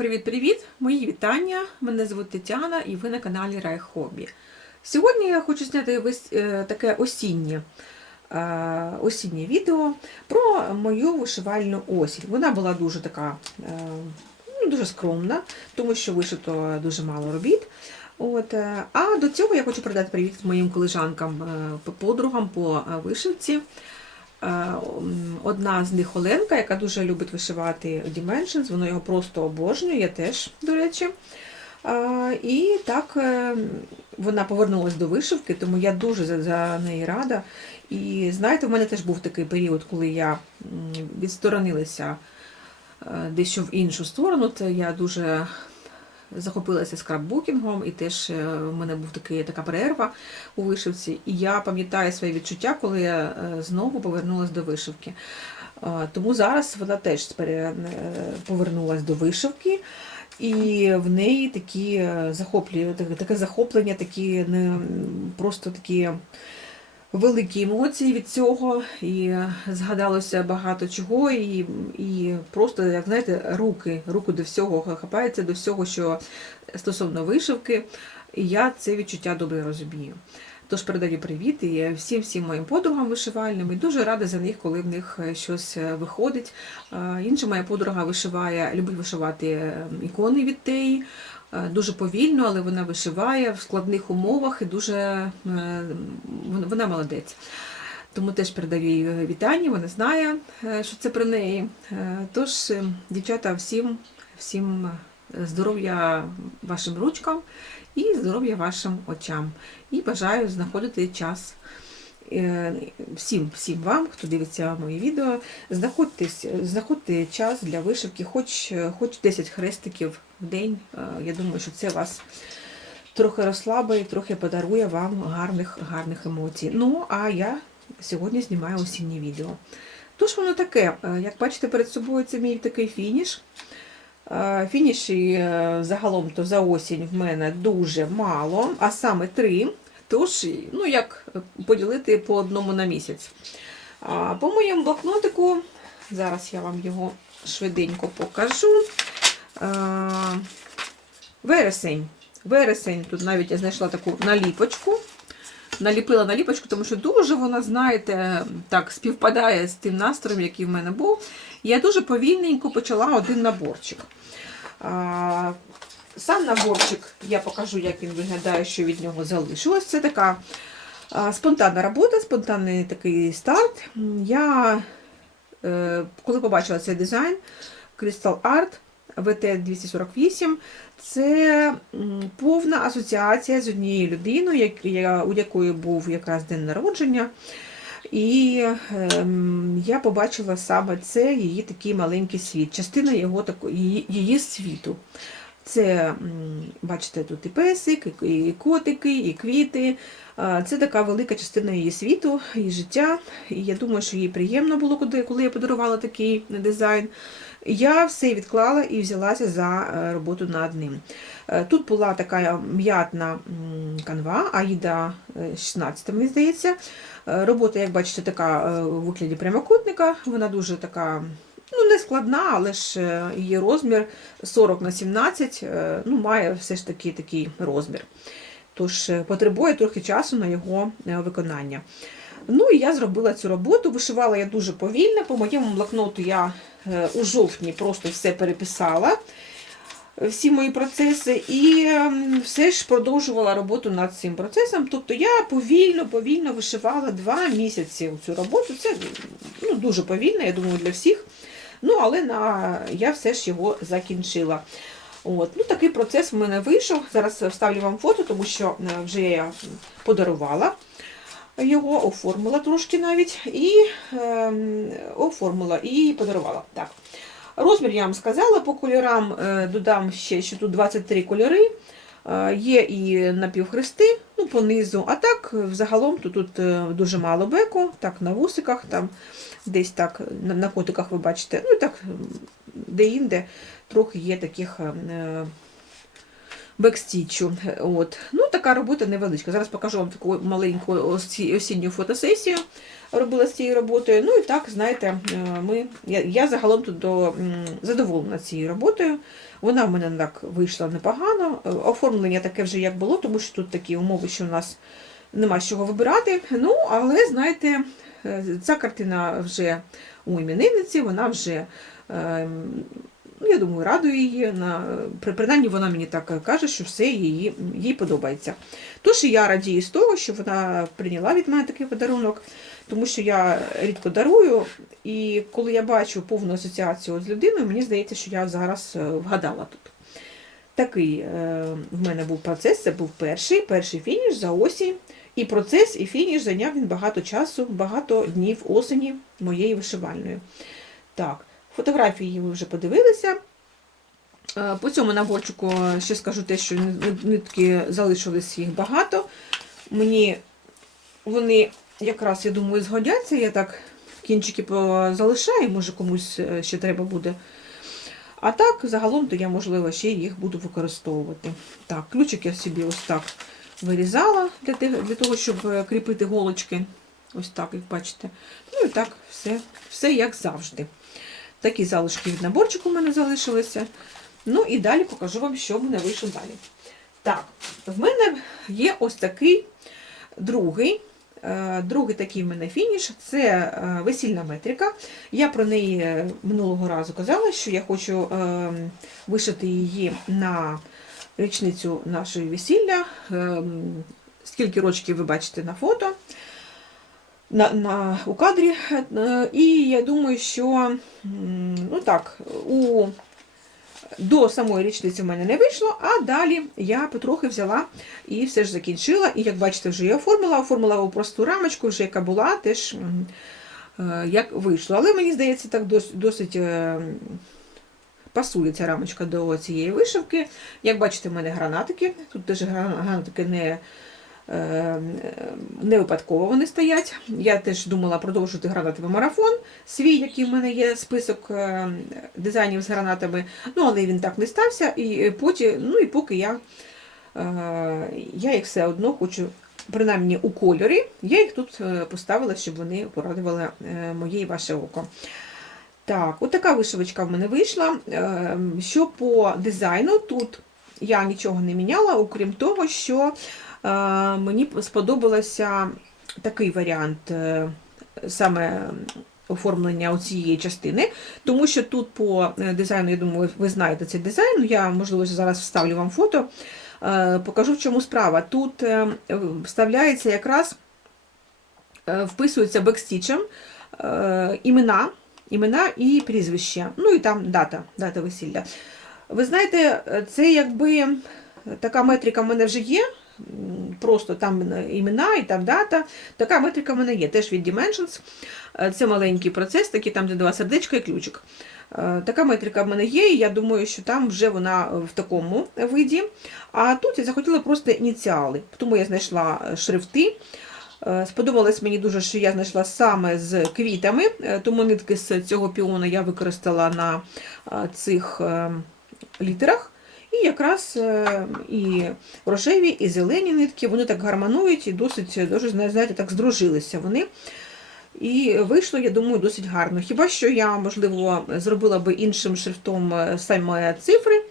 Привіт-привіт! Мої вітання! Мене звуть Тетяна і ви на каналі Рай Хобі. Сьогодні я хочу зняти е, таке осіннє, е, осіннє відео про мою вишивальну осінь. Вона була дуже така е, ну, дуже скромна, тому що вишито дуже мало робіт. От, а до цього я хочу передати привіт моїм колежанкам, подругам по вишивці. Е, Одна з них Оленка, яка дуже любить вишивати Dimensions, вона його просто обожнює, я теж, до речі. Е, І так е, вона повернулася до вишивки, тому я дуже за, неї рада. І знаєте, в мене теж був такий період, коли я відсторонилася дещо в іншу сторону. Це я дуже захопилася скраббукінгом, і теж е, в мене був такий, така перерва у вишивці. І я пам'ятаю свої відчуття, коли я е, знову повернулася до вишивки. Е, Тому зараз вона теж е, повернулася до вишивки. І в неї такі е, таке- таке захоплення, такі не просто такі великі емоції від цього, і згадалося багато чого, і, і просто, як знаєте, руки, руки до всього хапається до всього, що стосовно вишивки, і я це відчуття добре розумію. Тож передаю привіт і всім всім моїм подругам вишивальним. І дуже рада за них, коли в них щось виходить. Е, Інша моя подруга вишиває, любить вишивати е, ікони від теї. Е, Дуже повільно, але вона вишиває в складних умовах і дуже е, вона- молодець. Тому теж передаю їй вітання, вона знає, е, що це про неї. Е, Тож, е, дівчата, всім, всім е, здоров'я вашим ручкам і здоров'я вашим очам. І бажаю знаходити час е, всім, всім вам, хто дивиться мої відео, знаходьте час для вишивки, хоч, хоч 10 хрестиків в день. Е, Я думаю, що це вас трохи розслабить, трохи подарує вам гарних, гарних емоцій. Ну, а я сьогодні знімаю осіннє відео. Тож воно таке, е, як бачите, перед собою це мій такий фініш. Е, Фініші е, загалом то за осінь в мене дуже мало, а саме три. Тож, ну як поділити по одному на місяць. По моєму блокнотику, зараз я вам його швиденько покажу. Вересень. Вересень, тут навіть я знайшла таку наліпочку. Наліпила наліпочку, тому що дуже вона, знаєте, так співпадає з тим настроєм, який в мене був. Я дуже повільненько почала один наборчик. Сам наборчик, я покажу, як він виглядає, що від нього залишилось. Це така спонтанна робота, спонтанний такий старт. Я, е, коли побачила цей дизайн, Crystal Art VT248, це повна асоціація з однією людиною, у якої був якраз день народження. І ем, я побачила саме це її такий маленький світ, частина його її, її світу. Це, бачите, тут і песик, і, котики, і квіти. Це така велика частина її світу, її життя. І я думаю, що їй приємно було, коли, я подарувала такий дизайн. Я все відклала і взялася за е, роботу над ним. Е, Тут була така м'ятна канва, Аїда е, 16, мені здається. Е, Робота, як бачите, така е, у вигляді прямокутника. Вона дуже така ну, не складна, але ж е, її розмір 40 на 17 е, ну, має все ж таки такий розмір. Тож е, потребує трохи часу на його виконання. Ну і я зробила цю роботу. Вишивала я дуже повільно. По моєму блокноту я у жовтні просто все переписала, всі мої процеси, і ем, все ж продовжувала роботу над цим процесом. Тобто я повільно, повільно вишивала два місяці цю роботу. Це ну, дуже повільно, я думаю, для всіх. Ну, але на, я все ж його закінчила. От. Ну, такий процес в мене вийшов. Зараз вставлю вам фото, тому що е, вже я подарувала його, оформила трошки навіть, і ем, оформила і подарувала. Так. Розмір я вам сказала по кольорам, е, додам ще, що тут 23 кольори. Є і напівхрести, ну, по а так взагалом то тут е, дуже мало беку, так на вусиках, там десь так на, котиках ви бачите, ну так де-інде трохи є таких е, бекстічу. От. Ну, така робота невеличка. Зараз покажу вам таку маленьку осінню фотосесію. Робила з цією роботою. Ну і так, знаєте, е, ми, я, я загалом тут до, задоволена цією роботою. Вона в мене так вийшла непогано. Е, Оформлення таке вже як було, тому що тут такі умови, що у нас нема з чого вибирати. Ну, але знаєте, е, ця картина вже у іменинниці, вона вже. ем, я думаю, радую її. На, принаймні вона мені так каже, що все їй, їй подобається. Тож я радію з того, що вона прийняла від мене такий подарунок, тому що я рідко дарую, і коли я бачу повну асоціацію з людиною, мені здається, що я зараз е, вгадала тут. Такий е, в мене був процес, це був перший, перший фініш за осінь. І процес, і фініш зайняв він багато часу, багато днів осені моєї вишивальної. Так, фотографії ви вже подивилися. Е, По цьому наборчику ще скажу те, що нитки залишилось їх багато. Мені вони якраз, я думаю, згодяться. Я так кінчики залишаю, може комусь е, ще треба буде. А так, загалом, то я, можливо, ще їх буду використовувати. Так, ключик я собі ось так вирізала для, того, щоб е, кріпити голочки. Ось так, як бачите. Ну і так, все, все як завжди. Такі залишки від наборчику у мене залишилися. Ну і далі покажу вам, що в мене вийшло далі. Так, в мене є ось такий другий. Е, Другий такий в мене фініш це е, весільна метрика. Я про неї е, минулого разу казала, що я хочу вишити її на річницю нашої весілля. Скільки рочків ви бачите на фото на, на, у кадрі. І я думаю, що ну так, у, до самої річниці в мене не вийшло, а далі я потрохи взяла і все ж закінчила. І як бачите, вже я оформила, оформила у просту рамочку, вже яка була, теж е, як вийшло. Але мені здається, так досить, досить е, пасує ця рамочка до цієї вишивки. Як бачите, в мене гранатики. Тут теж гранатики не Не випадково вони стоять. Я теж думала продовжити гранатовий марафон, свій, який в мене є список е, дизайнів з гранатами, ну але він так не стався. І потім, ну і поки я, е, я їх все одно хочу, принаймні у кольорі, я їх тут е, поставила, щоб вони порадували е, моє і ваше око. Так, от вишивочка в мене вийшла. Е, Що по дизайну, тут я нічого не міняла, окрім того, що Е, Мені сподобався такий варіант е, саме оформлення цієї частини, тому що тут по е, дизайну, я думаю, ви знаєте цей дизайн, я, можливо, зараз вставлю вам фото, е, покажу, в чому справа. Тут е, вставляється якраз, е, вписується бекстічем е, імена, імена і прізвище, ну і там дата, дата весілля. Ви знаєте, це якби така метрика в мене вже є. Просто там імена і там дата. Така метрика в мене є, теж від Dimensions. Е, Це маленький процес, такий там, де два сердечка і ключик. Е, Така метрика в мене є, і я думаю, що там вже вона в такому виді. А тут я захотіла просто ініціали, тому я знайшла шрифти. Е, Сподобалось мені дуже, що я знайшла саме з квітами, е, тому нитки з цього піону я використала на е, цих е, літерах. І якраз е, і рожеві, і зелені нитки, вони так гармонують і досить, дуже, знаєте, так здружилися вони. І вийшло, я думаю, досить гарно. Хіба що я, можливо, зробила би іншим шрифтом е, саме цифри.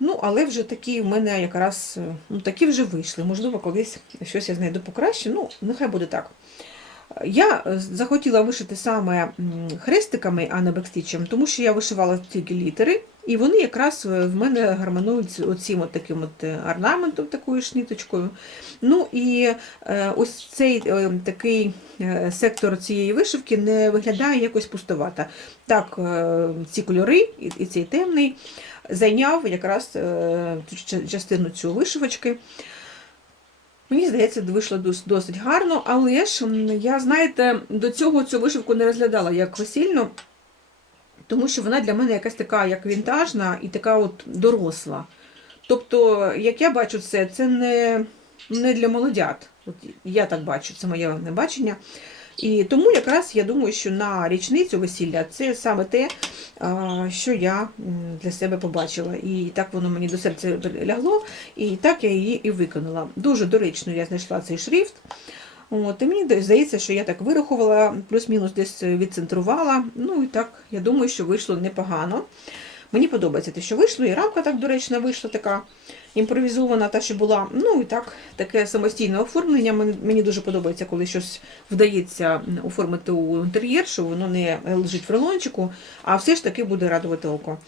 Ну, але вже такі в мене якраз е, ну, такі вже вийшли. Можливо, колись щось я знайду покраще. Ну, нехай буде так. Я е, захотіла вишити саме хрестиками, а не бекстічем, тому що я вишивала тільки літери, і вони якраз е, в мене гармонують оцим от таким от е, орнаментом, такою ж ниточкою. Ну і ось цей такий сектор цієї вишивки не виглядає якось пустовато. Так, ці кольори, і, цей темний, зайняв якраз частину цю вишивочки. Мені здається, вийшло досить гарно, але ж я, знаєте, до цього цю вишивку не розглядала як весільну, тому що вона для мене якась така як вінтажна і така от доросла. Тобто, як я бачу це, це не, не для молодят. От я так бачу, це моє бачення. І тому якраз я думаю, що на річницю весілля це саме те, що я для себе побачила. І так воно мені до серця лягло, і так я її і виконала. Дуже доречно я знайшла цей шрифт. От, і мені здається, що я так вирахувала, плюс-мінус десь відцентрувала. Ну і так, я думаю, що вийшло непогано. Мені подобається те, що вийшло, і рамка так доречна вийшла така імпровізована, та що була. Ну і так, таке самостійне оформлення. Мені, дуже подобається, коли щось вдається оформити у інтер'єр, що воно не лежить в рулончику, а все ж таки буде радувати око.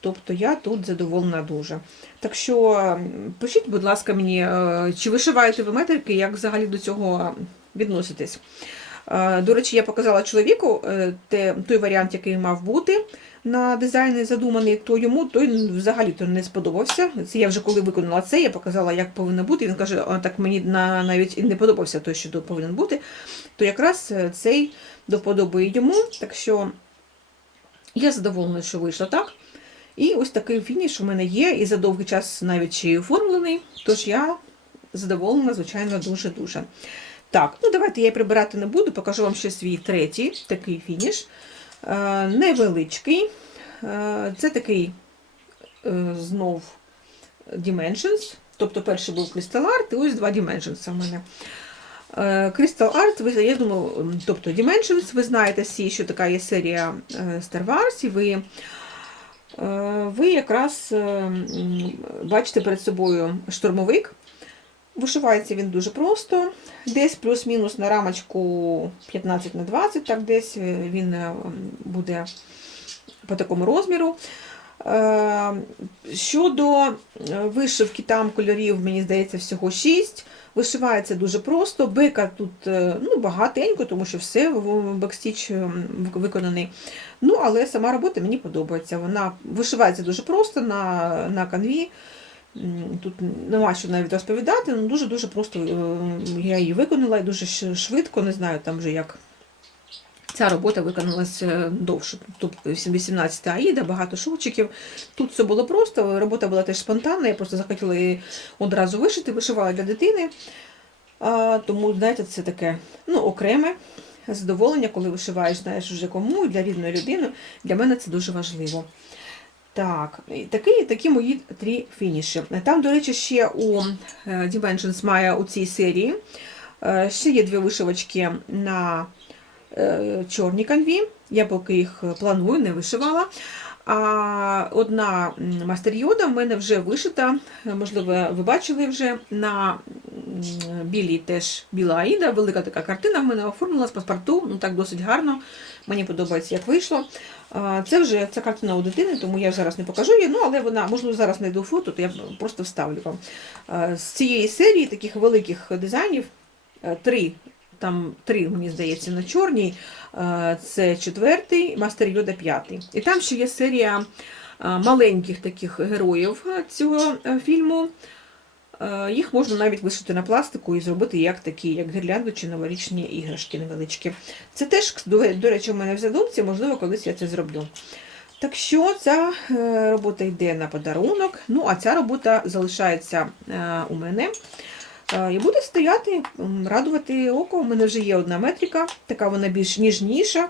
Тобто я тут задоволена дуже. Так що пишіть, будь ласка, мені, е, чи вишиваєте ви метрики, як взагалі до цього відноситесь. Е, До речі, я показала чоловіку е, те, той варіант, який мав бути на дизайні задуманий, то йому той взагалі то не сподобався. Це я вже коли виконала це, я показала, як повинно бути. Він каже, «А, так мені на, навіть не подобався той, що повинен бути. То якраз е, цей доподобає йому. Так що я задоволена, що вийшло так. І ось такий фініш у мене є, і за довгий час навіть ще й оформлений. Тож я задоволена, звичайно, дуже-дуже. Так, ну давайте я прибирати не буду, покажу вам ще свій третій такий фініш. Е, невеличкий. Е, це такий е, знов Dimensions. Тобто перший був Crystal Art, і ось два Dimensions у мене. Crystal Art, я думаю, тобто Dimensions, ви знаєте всі, що така є серія Star Wars, і ви, ви якраз е, бачите перед собою штурмовик. Вишивається він дуже просто. Десь плюс-мінус на рамочку 15 на 20, так десь е, він е, буде по такому розміру. Е, Щодо вишивки там кольорів, мені здається, всього 6. Вишивається дуже просто. Бика тут ну, багатенько, тому що все бекстіч виконаний. Ну, але сама робота мені подобається. Вона вишивається дуже просто на, на канві. Тут нема що навіть розповідати, ну дуже-дуже просто е, я її виконала і дуже швидко, не знаю там вже як. Ця робота виконалася довше. Тобто 18 аїда, багато шовчиків. Тут все було просто, робота була теж спонтанна, я просто захотіла її одразу вишити, вишивала для дитини. А, тому, знаєте, це таке ну, окреме задоволення, коли вишиваєш, знаєш вже кому, для рідної людини. Для мене це дуже важливо. Так, такі, такі мої три фініші. Там, до речі, ще у е, Dimensions має у цій серії. е, Ще є дві вишивочки на е, чорній канві. Я поки їх планую, не вишивала. А одна м, мастер Йода в мене вже вишита. Можливо, ви бачили вже на білій теж біла Аїда, велика така картина в мене оформила з паспорту, ну так досить гарно. Мені подобається, як вийшло. Це вже ця картина у дитини, тому я зараз не покажу її, ну але вона, можливо, зараз знайду фото, то я просто вставлю вам. З цієї серії таких великих дизайнів е, три. Там три, мені здається, на чорній. Е, Це четвертий, Мастер Йода п'ятий. І там ще є серія е, маленьких таких героїв цього фільму. Е, Їх можна навіть вишити на пластику і зробити як такі, як гірлянду чи новорічні іграшки невеличкі. Це теж, до речі, у мене в задумці, можливо, колись я це зроблю. Так що ця е, робота йде на подарунок, ну а ця робота залишається е, у мене. І буде стояти, радувати око. У мене вже є одна метрика, така вона більш ніжніша.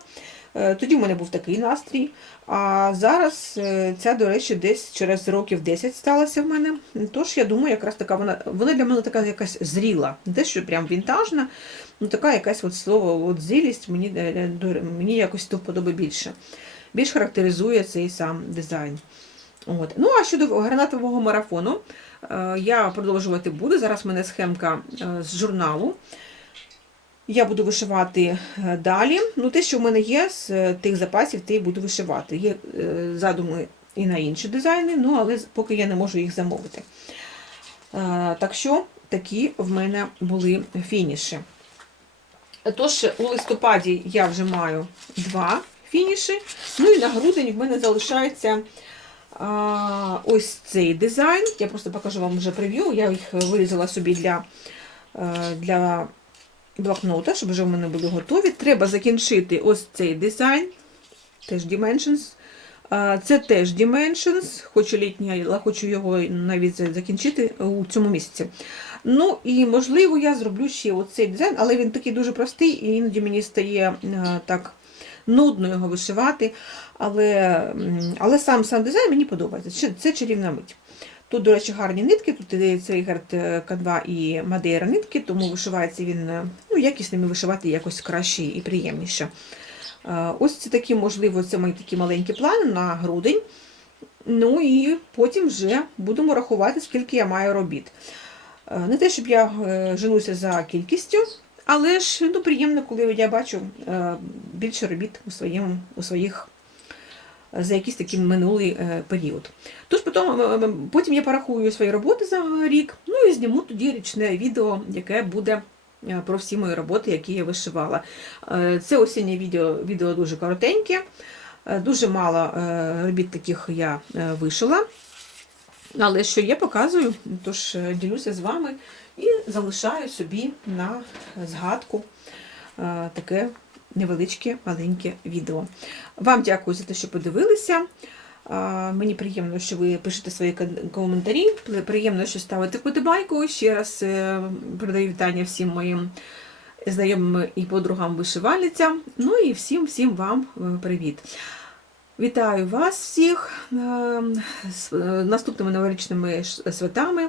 Е, Тоді в мене був такий настрій. А зараз е, ця, до речі, десь через років 10 сталася в мене. Тож я думаю, якраз така вона, вона для мене така якась зріла. Не те, що прям вінтажна, ну така якась от слово, от зрілість мені, е, мені якось до вподоби більше. Більш характеризує цей сам дизайн. От. Ну, а щодо гранатового марафону, я продовжувати буду. Зараз в мене схемка з журналу. Я буду вишивати е, далі. Ну, те, що в мене є з е, тих запасів, те й буду вишивати. Є е, задуми і на інші дизайни, ну, але поки я не можу їх замовити. Так що такі в мене були фініші. Тож, у листопаді я вже маю два фініші. Ну і на грудень в мене залишається а, ось цей дизайн. Я просто покажу вам вже прев'ю. Я їх вирізала собі для, для блокнота, щоб вже в мене були готові. Треба закінчити ось цей дизайн, теж Dimensions. Це теж Dimensions, хочу літній, але хочу його навіть закінчити у цьому місяці. Ну і можливо я зроблю ще оцей дизайн, але він такий дуже простий, і іноді мені стає е, так нудно його вишивати. Але, але сам сам дизайн мені подобається. Це- Це чарівна мить. Тут, до речі, гарні нитки, тут іде Цейгерт К2 і Мадейра нитки, тому вишивається він е, ну, якісними вишивати якось краще і приємніше. Е, Ось це такі, можливо, це мої такі маленькі плани на грудень. Ну і потім вже будемо рахувати, скільки я маю робіт. Е, Не те, щоб я е, женуся за кількістю, але ж ну, приємно, коли я бачу е, більше робіт у, своєму, у своїх е, за якийсь такий минулий е, період. Тож потім, е, е, потім я порахую свої роботи за рік, ну і зніму тоді річне відео, яке буде про всі мої роботи, які я вишивала. Це осіннє відео, відео дуже коротеньке, дуже мало робіт таких я вишила. Але що є, показую, тож ділюся з вами і залишаю собі на згадку таке невеличке маленьке відео. Вам дякую за те, що подивилися. Мені приємно, що ви пишете свої коментарі. Приємно, що ставите вподобайку. Ще раз е, передаю вітання всім моїм знайомим і подругам вишивальницям. Ну і всім всім вам е, привіт. Вітаю вас всіх е, з наступними новорічними святами,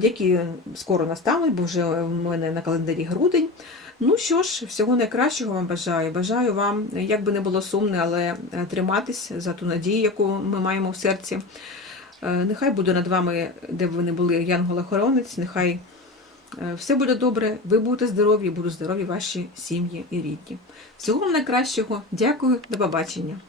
які скоро настануть, бо вже в мене на календарі грудень. Ну що ж, всього найкращого вам бажаю. Бажаю вам, як би не було сумне, але е, триматись за ту надію, яку ми маємо в серці. Е, Нехай буде над вами, де б ви не були, янголохоронець, нехай е, все буде добре, ви будете здорові, будуть здорові ваші сім'ї і рідні. Всього вам найкращого. Дякую, до побачення.